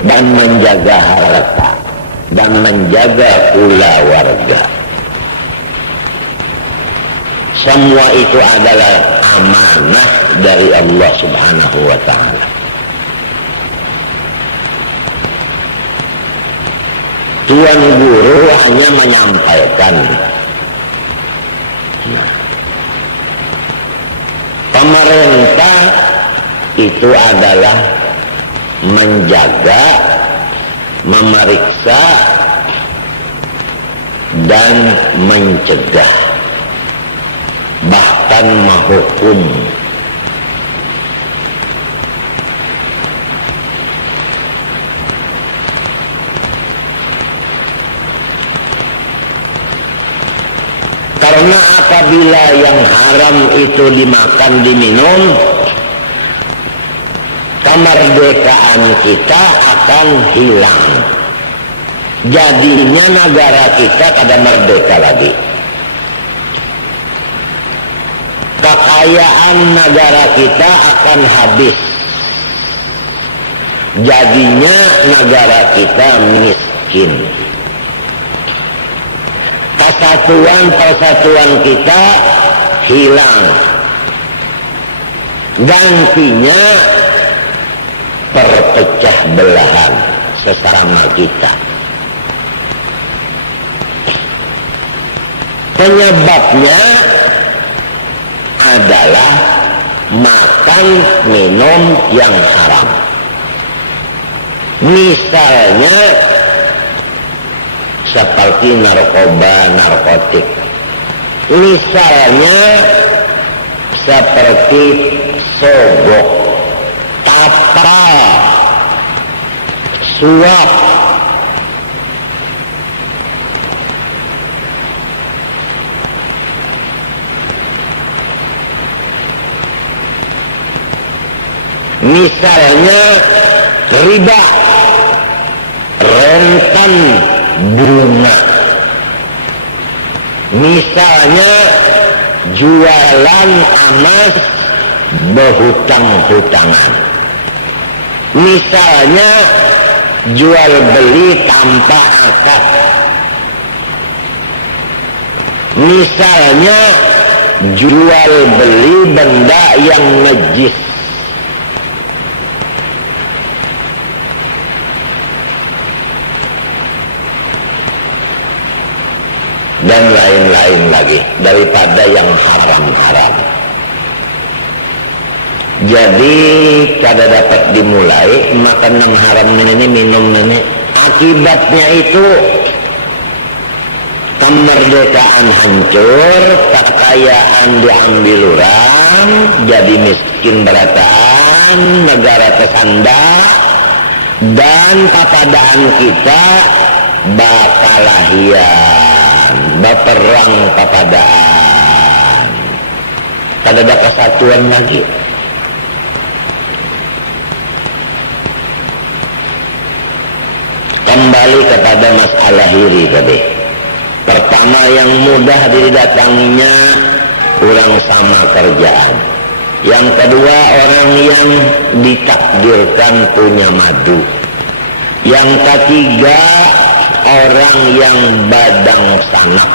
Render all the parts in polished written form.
dan menjaga harta dan menjaga pula warga. Semua itu adalah amanah dari Allah Subhanahu wa ta'ala. Tuan Guru hanya menyampaikan, pemerintah itu adalah menjaga, memeriksa, dan mencegah, bahkan menghukum. Karena apabila yang haram itu dimakan, diminum, kemerdekaan kita akan hilang. Jadinya negara kita kada merdeka lagi. Kekayaan negara kita akan habis. Jadinya negara kita miskin. Persatuan kita hilang. Gantinya perpecah belahan sesama kita. Penyebabnya adalah makan minum yang haram. Misalnya seperti narkoba, narkotik. Misalnya seperti sogok, tapal, suap. Misalnya riba, rentan bunga. Misalnya jualan emas berhutang-hutangan. Misalnya jual beli tanpa akad. Misalnya jual beli benda yang najis. Dan lain-lain lagi daripada yang haram-haram. Jadi kada dapat dimulai makan yang haram ini, minum ini. Akibatnya itu kemerdekaan hancur, kekayaan diambil orang, jadi miskin berataan, negara tersandak, dan kepadaan kita bakalahian, berperang kepadaan. Kada ada kesatuan lagi. Kembali kepada masalah hiri tadi. Pertama yang mudah didatanginya orang sama kerjaan. Yang kedua orang yang ditakdirkan punya madu. Yang ketiga orang yang badang sanak.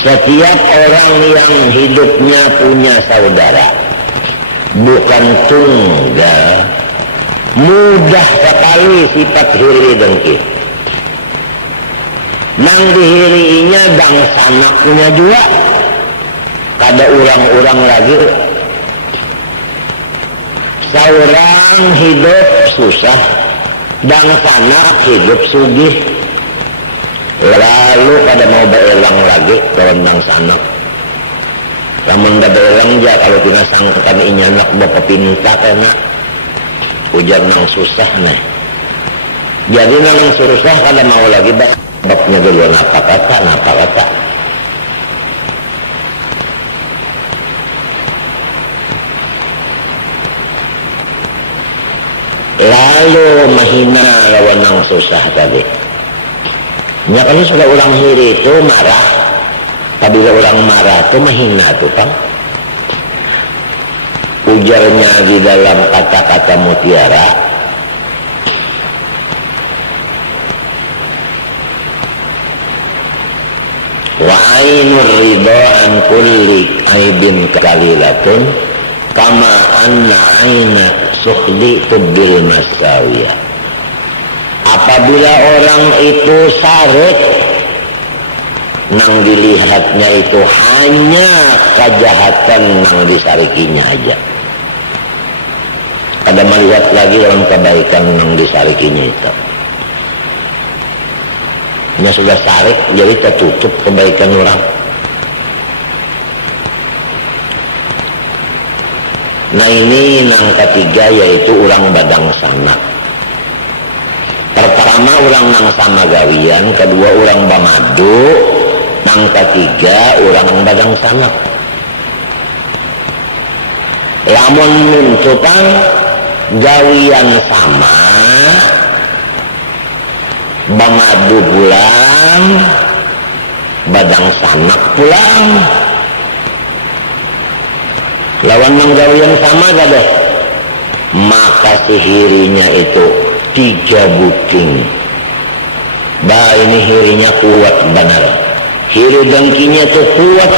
Setiap orang yang hidupnya punya saudara, bukan tunggal, mudah sekali sifat hiri dengki. Nang dihirinya dang sanaknya juga, kada urang-urang lagi. Seorang hidup susah, dan sanak hidup sugih, lalu kada mau beelang lagi kerendang sanak. Namun kada beelang aja kalau kita sangkakan inyanak bapak pinta kena ujar nang susah nih. Jadi nang susah kada mau lagi babnya dulu napa kata. Lalu mahina lawan nang susah tadi. Ya kalau sudah orang hiri itu marah. Apabila orang marah itu mahina tuh kan. Ujarnya di dalam kata-kata mutiara, ainur ridha an kulli aibin qalilatun kama anna aina sukhdi tubil masawiyah. Apabila orang itu sarek nang dilihatnya itu hanya kejahatan nang disarikinya aja, ada melihat lagi dalam kebaikan nang disarikinya itu. Nya sudah sarik jadi tertutup kebaikan orang. Nah ini nang ketiga yaitu orang badang sanak. Pertama orang nang sama gawian, kedua orang bamadu, nang ketiga orang badang sanak. Lamun nuntutan gawian sama, bamadu pulang, badang sanak pulang. Lawan menggawian sama gak deh, maka sihirinya itu 3 buting. Bah ini hirinya kuat benar, hiri dengkinya itu kuat,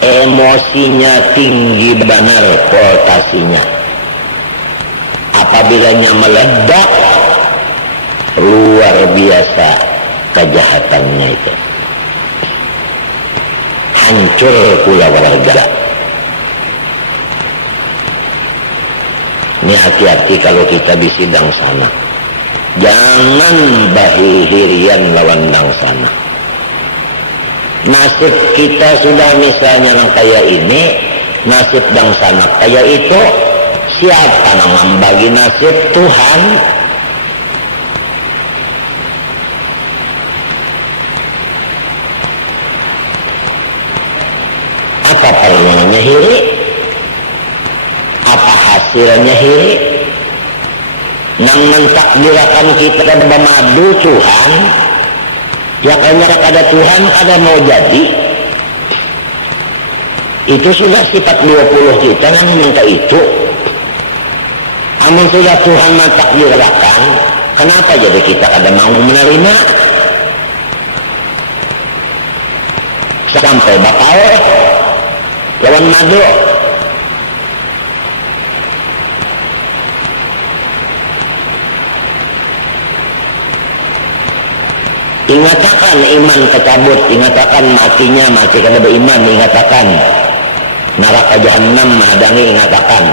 emosinya tinggi benar voltasinya. Apabilanya meledak luar biasa kejahatannya itu, hancur pula warga. Ini hati-hati kalau kita di sidang sana, jangan bahi hirian lawan dang sana. Nasib kita sudah misalnya yang kayak ini, nasib dang sana kayak itu, siapa yang membagi nasib? Tuhan. Apa perlunya hiri? Apa hasilnya hiri? Nang mentakdirkan kita kada bermadu Tuhan, ya karena ada Tuhan ada mau jadi. Itu sudah sifat 20 kita yang minta itu. Amun sudah Tuhan mentakdirkan, kenapa jadi kita kada mau menerima? Sampai batal lawan madu. Ingatakan iman tercabut, ingatakan matinya mati kada beriman, ingatakan neraka jahanam menghadangi, ingatakan.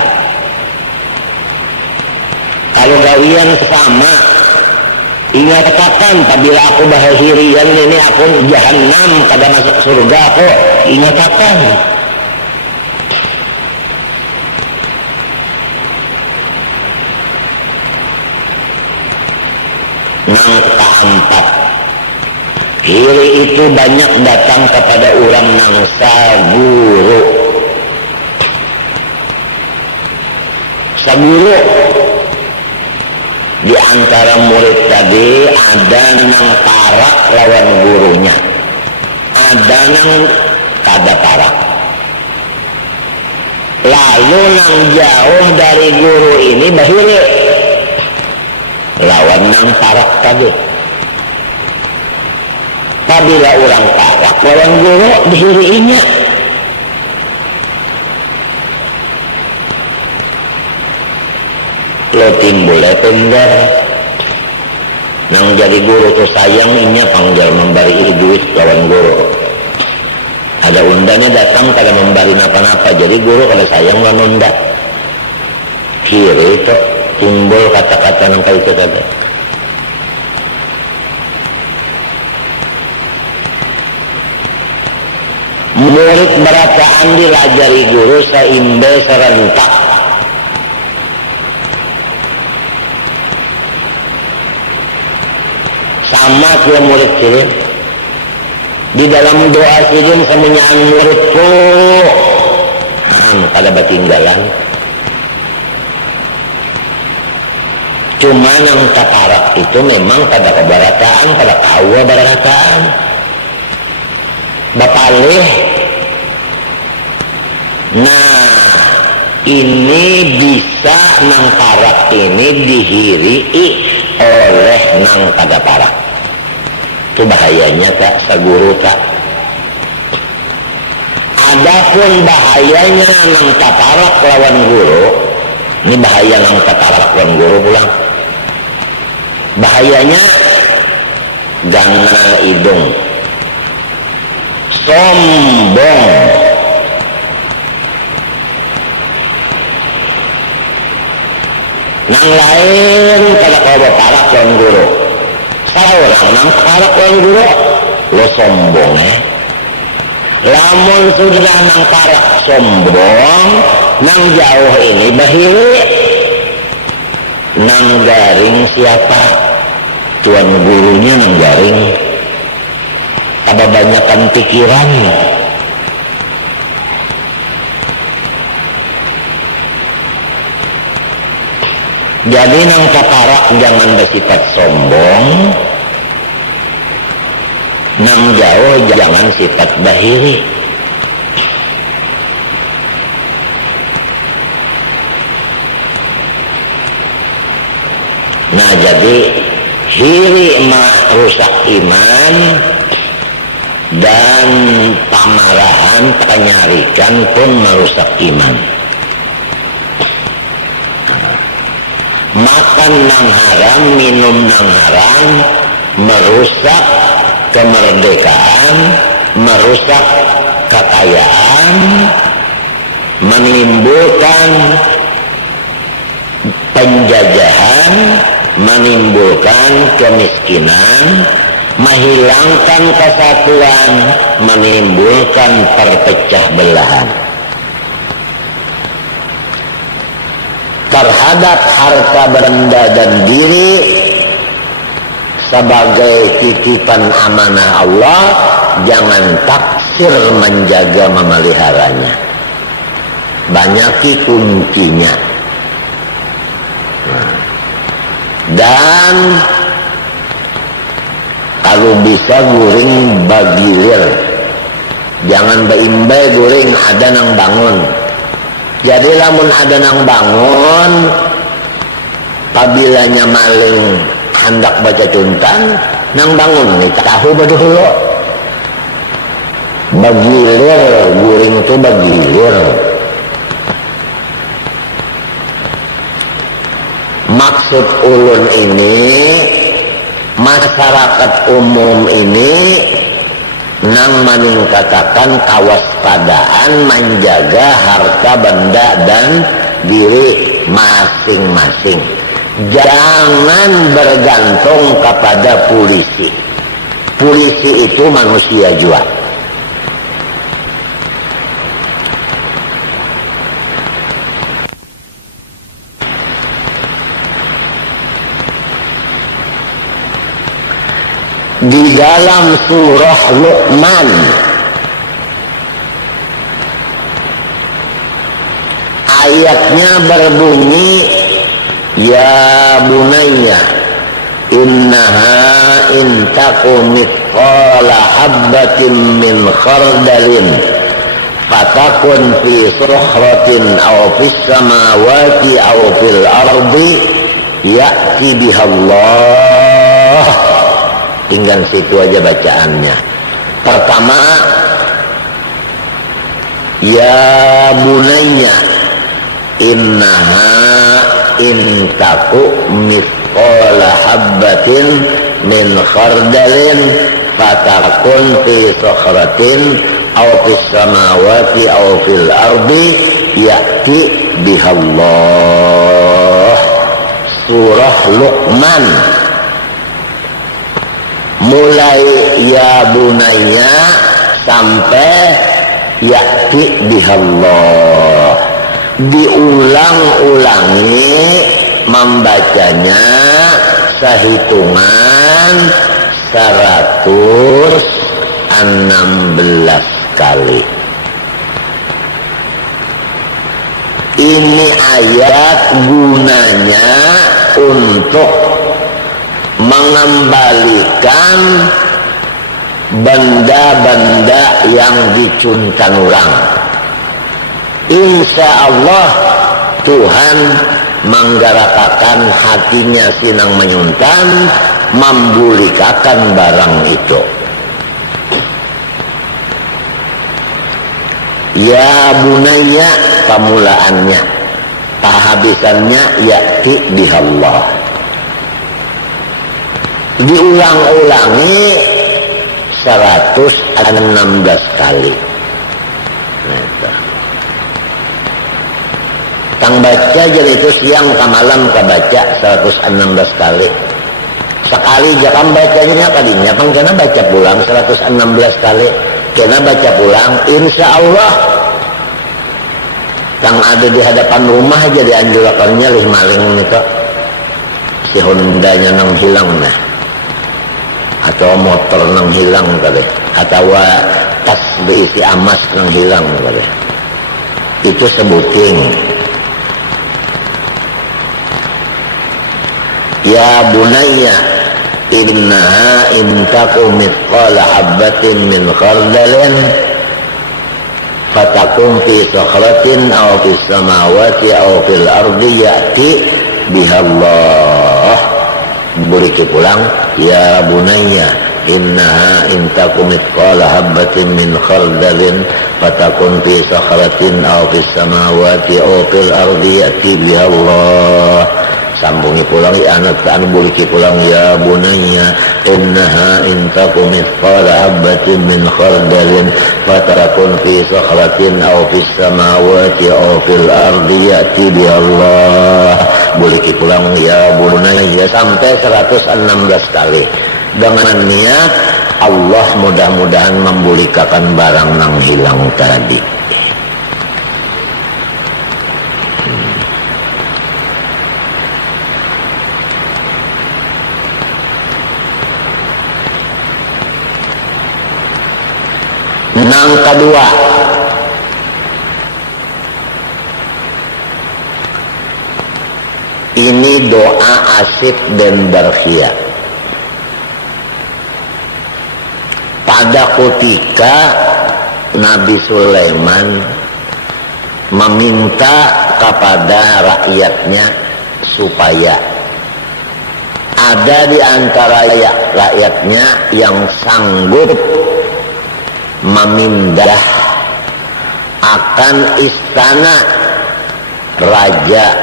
Kalau gawian sama, ingatakan apabila aku bahahirian ini aku jahanam kada masuk surga aku, ingatakan. Nang keempat, hiri itu banyak datang kepada orang nangsa guru. Saguru di antara murid tadi ada nang parak lawan gurunya, ada nang kada parak. Lalu nang jauh dari guru ini bahiri lawan nang parak tadi. Apabila orang parak lawan guru dihiriinya, lo timbulnya pendar. Nang jadi guru tuh sayang inya panggil memberi duit lawan guru. Ada undanya datang kada memberi napa-napa, jadi guru kada sayang lawan unda. Kiri itu timbul kata-kata nang kayak itu kada. Murid berataan dilajari guru saimbe serentak. Sama ke murid kirim di dalam doa kirim semuanya muridku pada batinggalan. Cuma yang taparak itu memang pada kebarataan, pada kawa barataan bapalih. Nah ini bisa nang parak ini dihiri oleh nang pada parak. Itu bahayanya tak saguru tak. Adapun bahayanya nang tatarak lawan guru, ini bahaya nang tatarak lawan guru pulang. Bahayanya gangna hidung, sombong, nang lain kada kau baparak lawan guru. Salah orang nang parak lawan guru, lo sombong Lamun sudah nang parak sombong, nang jauh ini bahiri, nang garing siapa? Tuan gurunya nang garing. Ada banyakan pikirannya. Jadi nang kaparak jangan bersifat sombong, nang jauh jangan sifat bahiri. Nah jadi hiri mah rusak iman dan pamarahan penyarikan pun merusak iman. Makan nang haram, minum nang haram merusak kemerdekaan, merusak kekayaan, menimbulkan penjajahan, menimbulkan kemiskinan, menghilangkan kesatuan, menimbulkan perpecah belahan. Terhadap harta benda dan diri sebagai titipan amanah Allah, jangan taksir menjaga memeliharanya. Banyaki kuncinya. Dan kalau bisa guring bagilir, jangan beimbai guring ada nang bangun. Jadi lamun ada nang bangun, kabilanya maling hendak baca tuntan, nang bangun nih tahu baduhlo. Bagilir guring itu bagilir. Maksud ulun ini, masyarakat umum ini nang meningkatkan kewaspadaan menjaga harta benda dan diri masing-masing. Jangan bergantung kepada polisi. Polisi itu manusia juga. Di dalam surah Luqman ayatnya berbunyi, ya bunayya innaha in taku mithqala habbatin min khardalin fatakun fi sukhratin aw fis samawati aw fil ardi ya'ti bihallah. Tinggal situ aja bacaannya. Pertama, ya bunayya innaha intaku mithqala habbatin min khardalin fatakun fi sakhratin aw fis samawati aw fil ardi ya'ti bihallah. Surah Luqman. Mulai ya bunayya sampai ya'ti bihallah. Diulang-ulangi membacanya sehitungan 116 kali. Ini ayat gunanya untuk mengembalikan benda-benda yang dicuntan orang. Insya Allah Tuhan menggerakkan hatinya sinang menyuntan membulikakan barang itu. Ya bunayya pamulaannya, tahabisannya ya'ti bihallah. Diulang-ulangi 116 kali. Kang baca jadi itu siang ke malam kebaca 116 kali. Sekali jangan bacanya kadinya pang kena baca pulang 116 kali. Kena baca pulang insya Allah kang ada di hadapan rumah jadi anjulakannya lih maling nika si Honda-nya nang hilang nah, atau motor nang hilang kali, atau tas berisi emas nang hilang kali. Itu sebutin. Ya bunayya innaha intaku mithqala habbatin min khardalin fatakum fi sakhratin aw fis samawati aw fil ardi ya'ti bihallah. Balik pulang, ya bunayya innaha intaku mithqala habbatin min khardalin fatakun fi sakhratin aw fis samawati aw fil ardi ya'ti bihallah. Sambungi pulang anak anu buliki pulang, ya bunayya innaha intaku mithqala habbatin min khardalin fatakun fi sakhratin aw fis samawati aw fil ardi ya'ti bihallah. Buliki pulang, ya bunayya sampai 116 kali dengan niat Allah mudah-mudahan membulikakan barang nang hilang tadi. Nang kedua, ini doa Asif bin Barkhia. Pada ketika Nabi Sulaiman meminta kepada rakyatnya supaya ada di antara rakyatnya yang sanggup memindah akan istana Raja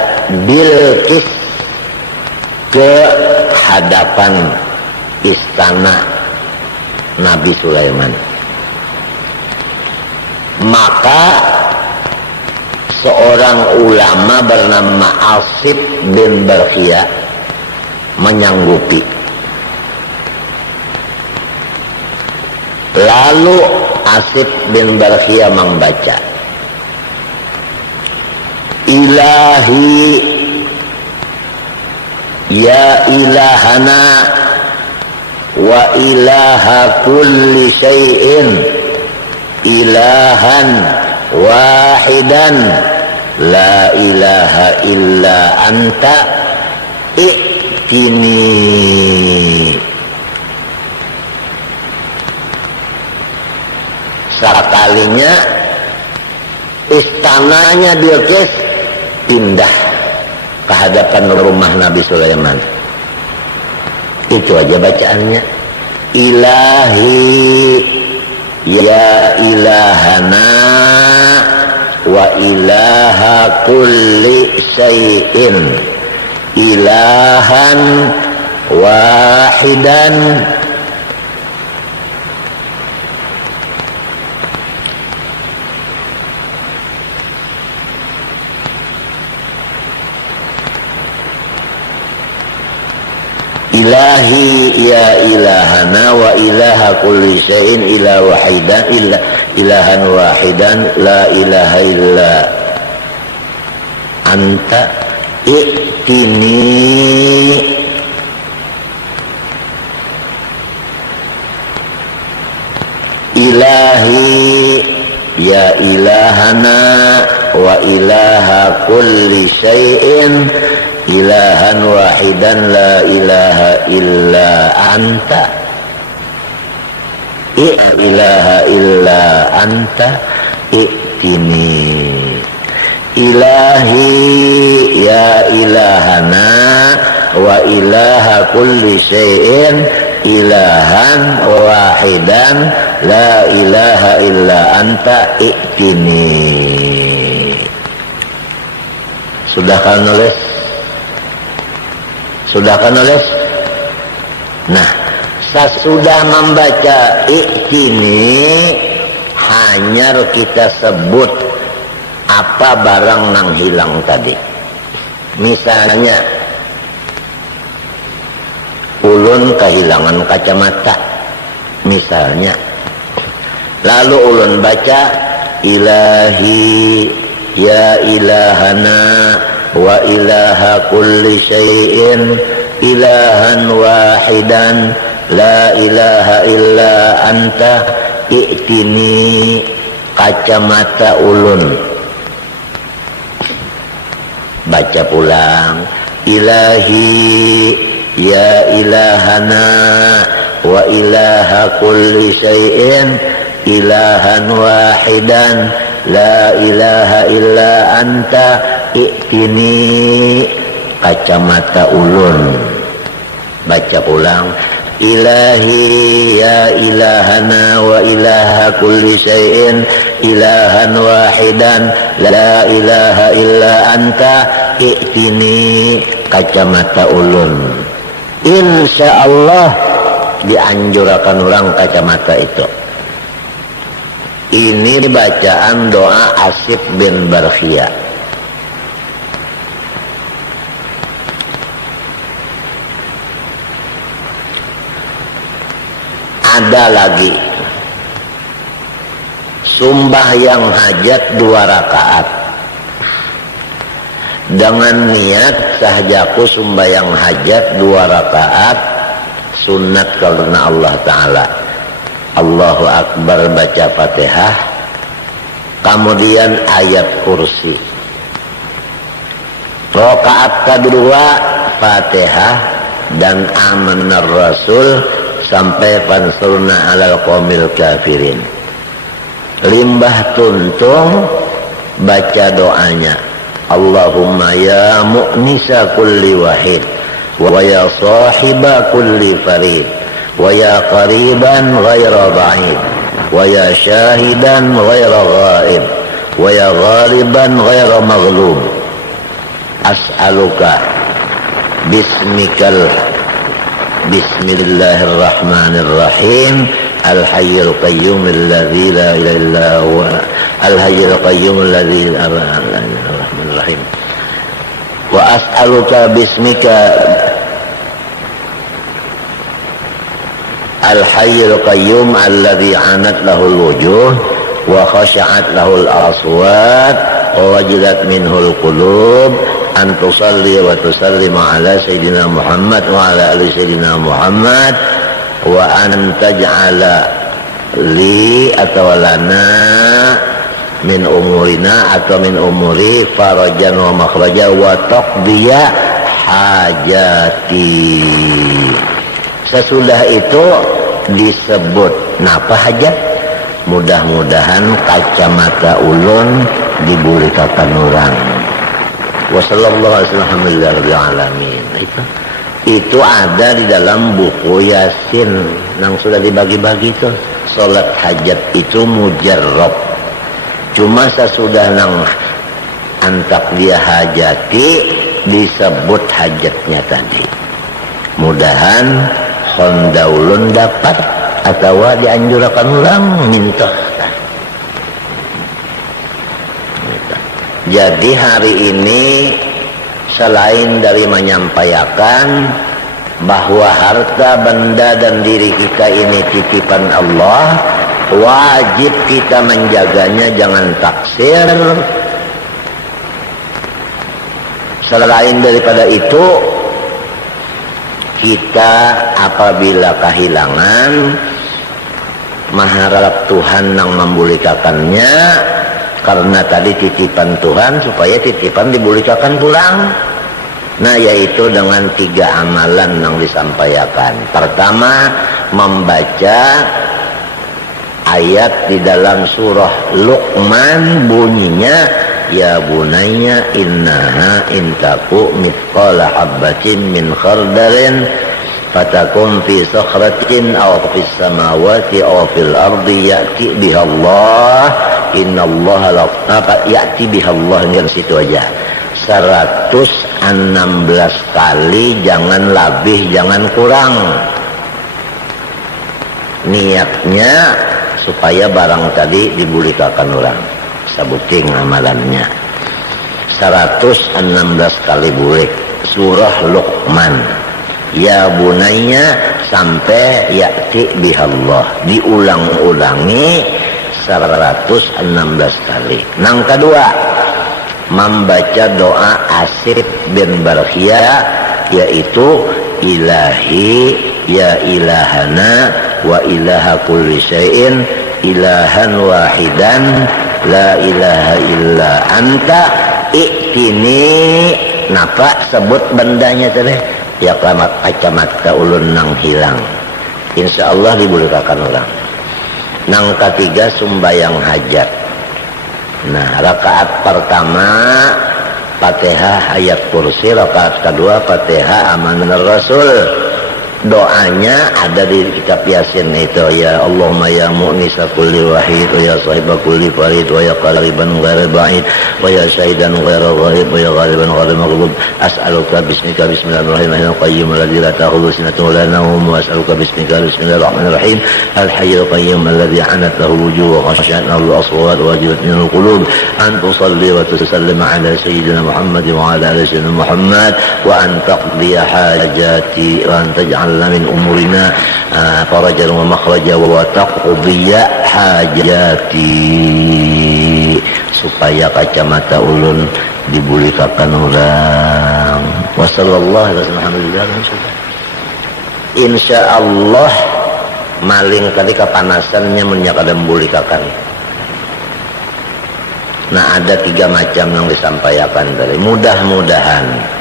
Bilqis ke hadapan istana Nabi Sulaiman. Maka seorang ulama bernama Asif bin Barkhia menyanggupi. Lalu Asif bin Barkhia membaca, Ilahi ya ilahana wa ilaha kulli syai'in ilahan wahidan la ilaha illa anta i'tini. Sekalinya istananya Bilqis pindah ke hadapan rumah Nabi Sulaiman. Itu aja bacaannya, Ilahi ya ilahana wa ilaha kulli syai'in ilahan wahidan Ilahi ya ilahana wa ilaha kulli syai'in ila wahidan illa ilahan wahidan la ilaha illa anta i'tini. Ilahi ya ilahana wa ilaha kulli syai'in ilahan wahidan la ilaha illa anta ilaha illa anta i'tini. Ilahi ya ilahana wa wa ilaha kulli syai'in ilahan wahidan la ilaha illa anta i'tini. Sudahkah nulis? Sudahkah nulis? Nah, sesudah membaca i'tini hanya kita sebut apa barang nang hilang tadi. Misalnya ulun kehilangan kacamata misalnya, lalu ulun baca ilahi ya ilahana wa ilaha kulli syai'in ilahan wahidan la ilaha illa anta i'tini. Kacamata ulun baca pulang ilahi ya ilahana wa ilaha kulli syai'in ilahan wahidan la ilaha illa anta i'tini. Kacamata ulun baca pulang ilahi ya ilahana wa ilaha kulli syai'in ilahan wahidan la ilaha illa anta i'tini. Kacamata ulun insyaallah dianjurkan orang kacamata itu. Ini bacaan doa Asif bin Barkhia. Ada lagi sumbahyang hajat 2 rakaat dengan niat sahjaku sumbahyang hajat 2 rakaat sunat karena Allah Ta'ala. Allahu Akbar baca Fatihah, kemudian ayat kursi. Rakaat kedua Fatihah dan amanar Rasul sampai fansurna alal qaumil kafirin. Limbah tuntung baca doanya Allahumma ya mu'nisa kulli wahid wa ya sahiba kulli farid wa ya qariban ghaira ba'id wa ya syahidan ghaira ghaib wa ya ghaliban ghaira maghlub as'aluka bismillahirrahmanirrahim al-hayyul qayyum alladzi la ilaha illa huwa al-hayyul qayyum alladzi la ilaha illa huwa wa as'aluka bismika al-hayyul qayyum alladzi anat lahul wujuh wa khasha'at lahul aswat wa wajilat minhul qulub an tusalli wa tusallimu ala sayyidina Muhammad wa ala ali sayyidina Muhammad wa an taj'ala li atau lana min umurina atau min umuri farajan wa makhraja wa taqdiya hajati. Sesudah itu disebut napa hajat. Mudah-mudahan kacamata ulun dibulikakan orang. Wassalamualaikum. Itu ada di dalam buku Yasin yang sudah dibagi-bagi itu. Salat hajat itu mujarrab. Cuma sesudah nang antak dia hajati disebut hajatnya tadi. Mudahan hondaulun dapat atau dianjurkan ulang minta. Jadi hari ini selain dari menyampaikan bahwa harta benda dan diri kita ini titipan Allah, wajib kita menjaganya, jangan taksir. Selain daripada itu, kita apabila kehilangan mengharap Tuhan yang membulikakannya, karena tadi titipan Tuhan supaya titipan dibulikakan pulang. Nah, yaitu dengan 3 amalan yang disampaikan. Pertama, membaca ayat di dalam surah Luqman, bunyinya ya bunayya innaha intaku mithqala habbatin min khardalin fatakum fi sakhratin aw fis samawati aw fil ardi ya'ti biha Allah innallaha la ya'ti biha Allah. Enggak situ aja. 116 kali, jangan lebih jangan kurang. Niatnya supaya barang tadi dibulikakan orang, sabuting amalannya. 116 kali bulik surah Luqman, ya bunayya sampai ya'ti bihallah, diulang-ulangi 116 kali. Nang kedua, membaca doa Asif bin Barkhia, yaitu ilahi ya ilahana wa ilaha kulli syai'in ilahan wahidan la ilaha illa anta i'tini. Napa sebut bendanya tadi? Ya kacamata ulun nang hilang, insyaallah dibulikakan orang. Nang ketiga sumbayang hajat. Nah, rakaat pertama Fatihah ayat kursi, rakaat kedua Fatihah amanar Rasul. Doanya ada di kitab Yasin itu, ya Allahumma ya mu'nisa kulli wahid wa ya sahiba kulli farid wa ya qariban ghaira ba'id wa ya syahidan ghaira ghaib wa ya ghaliban ghaira maghlub as'aluka bismika bismillahirrahmanirrahim qayyum alladzi la ta'khudhuhu sinatun wa la nawm wa as'aluka bismika bismillahirrahmanirrahim al-hayyul qayyum alladzi 'anat lahu al-wujuh wa khashyat lahu al-aswat wa wajilat minhu al-qulub an tusalli wa tusallim ala sayyidina Muhammad wa ala ali sayyidina Muhammad wa an taqdiya hajati wa an taj'al min umurina farajan wa makhraja wa taqdiya hajati, supaya kacamata ulun dibulikakan orang. Wassallallahu alaihi wasallam. Insyaallah maling kali kepanasannya menyakadam bulikakan. Nah, ada 3 macam yang disampaikan tadi. Mudah-mudahan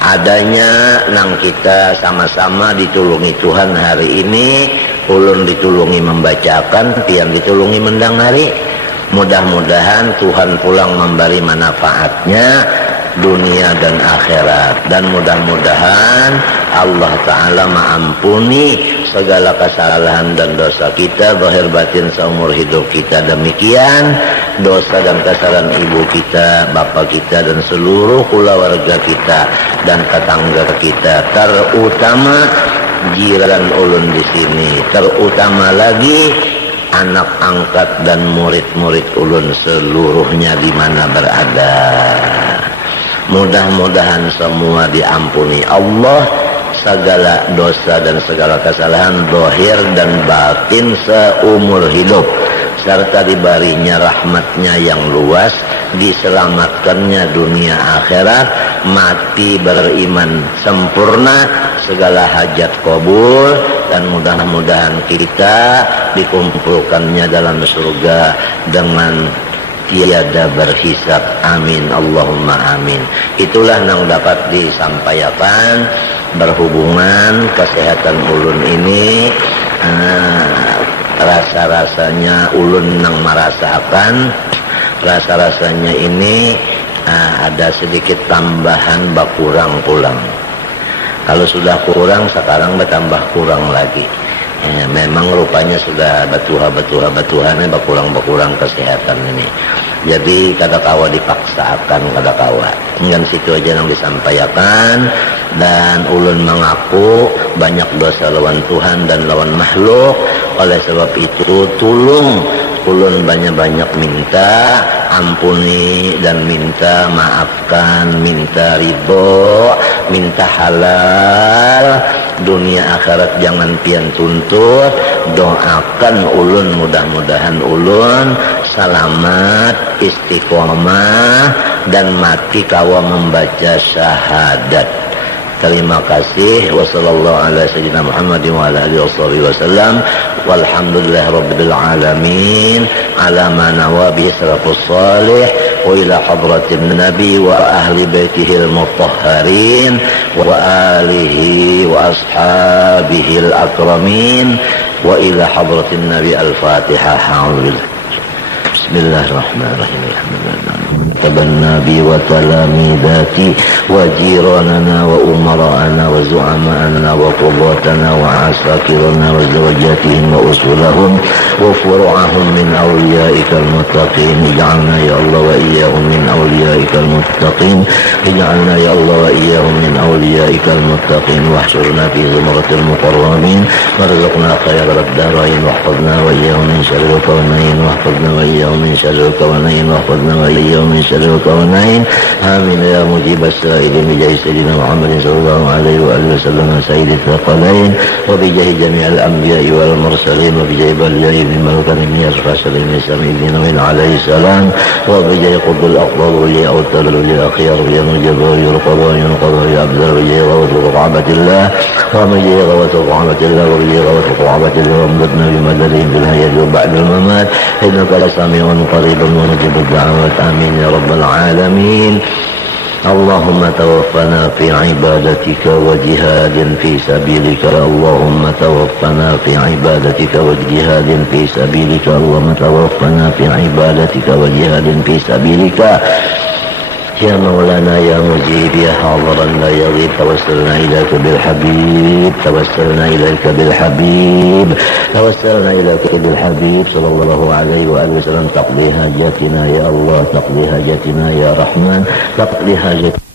adanya nang kita sama-sama ditulungi Tuhan hari ini, ulun ditulungi membacakan, pian ditulungi mendengari. Mudah-mudahan Tuhan pulang memberi manfaatnya dunia dan akhirat, dan mudah-mudahan Allah Ta'ala mengampuni segala kesalahan dan dosa kita zahir batin seumur hidup kita. Demikian dosa dan kesalahan ibu kita, bapak kita, dan seluruh keluarga kita dan tetangga kita, terutama jiran ulun di sini, terutama lagi anak angkat dan murid-murid ulun seluruhnya di mana berada. Mudah-mudahan semua diampuni Allah segala dosa dan segala kesalahan zahir dan batin seumur hidup, serta diberinya rahmatnya yang luas, diselamatkannya dunia akhirat, mati beriman sempurna, segala hajat kabul, dan mudah-mudahan kita dikumpulkannya dalam surga dengan tiada berhisab. Amin Allahumma amin. Itulah yang dapat disampaikan berhubungan kesehatan ulun ini. Rasa-rasanya ulun nang merasakan, rasa-rasanya ini ada sedikit tambahan bakurang pulang. Kalau sudah kurang sekarang bertambah kurang lagi. Memang rupanya sudah batuhannya berkurang kesehatan ini. Jadi kadakawa dipaksakan, kadakawa dengan situ aja yang disampaikan. Dan ulun mengaku banyak dosa lawan Tuhan dan lawan makhluk. Oleh sebab itu tulung ulun banyak-banyak minta ampuni dan minta maafkan, minta ridho, minta halal, dunia akhirat jangan pian tuntut. Doakan ulun, mudah-mudahan ulun selamat, istiqomah, dan mati kawa membaca syahadat. Terima kasih. Wassallallahu ala sayyidina Muhammad wa ala alihi wasallam. Walhamdulillah rabbil alamin ala ma nawa bihi salafus salih wa ila hadratin nabi wa ahli baitihi al-mutahharin wa alihi wa ashabihi al-akramin wa ila hadratin nabi al-fatihah. Bismillahirrahmanirrahim. النبي وتلاميذاتي وجيراننا وأمراءنا وزعماءنا وقضاتنا وعساكرنا وزوجاتهم وأصولهم وفروعهم من أوليائك المتقين. اجعلنا يا الله وإياهم من أوليائك المتقين. اجعلنا يا الله وإياهم من أوليائك المتقين واحشرنا في زمرة المقربين وارزقنا خير الدارين واحفظنا وإياهم من شر الكونين واحفظنا وإياهم من شر الكونين واحفظنا وإياهم من شر الكونين. آمين يا مجيب السائلين بجاه سيدنا محمد صلى الله عليه وآله وسلم سيد الثقلين وبجاه جميع الأنبياء والمرسلين وبجاه بلجاه بن ملكة بن يسرى سليم سميع بن نوين عليه السلام وبجاه قطب الأقبال ولي أوتر ولي الأخيار ولي الجبار القضاء القضاء أبدال وبجاه غوث رقعبة الله وبجاه غوث رقعبة الله وبجاه غوث رقعبة الله وامددنا بمددهم في الحياة وبعد الممات إنك لسميع قريب ونجيب الدعوات. آمين يا رب العالمين. اللهم توفنا في عبادتك وجهاد في سبيلك. اللهم توفنا في عبادتك وجهاد في سبيلك. اللهم توفنا في عبادتك وجهاد في سبيلك يا مولانا يا مجيب يا حاضرا لا يغيب. توسلنا إليك بالحبيب توسلنا إليك بالحبيب توسلنا إليك بالحبيب صلى الله عليه وآله وسلم. تقضي حاجاتنا يا الله تقضي حاجاتنا يا رحمن تقضي حاجاتنا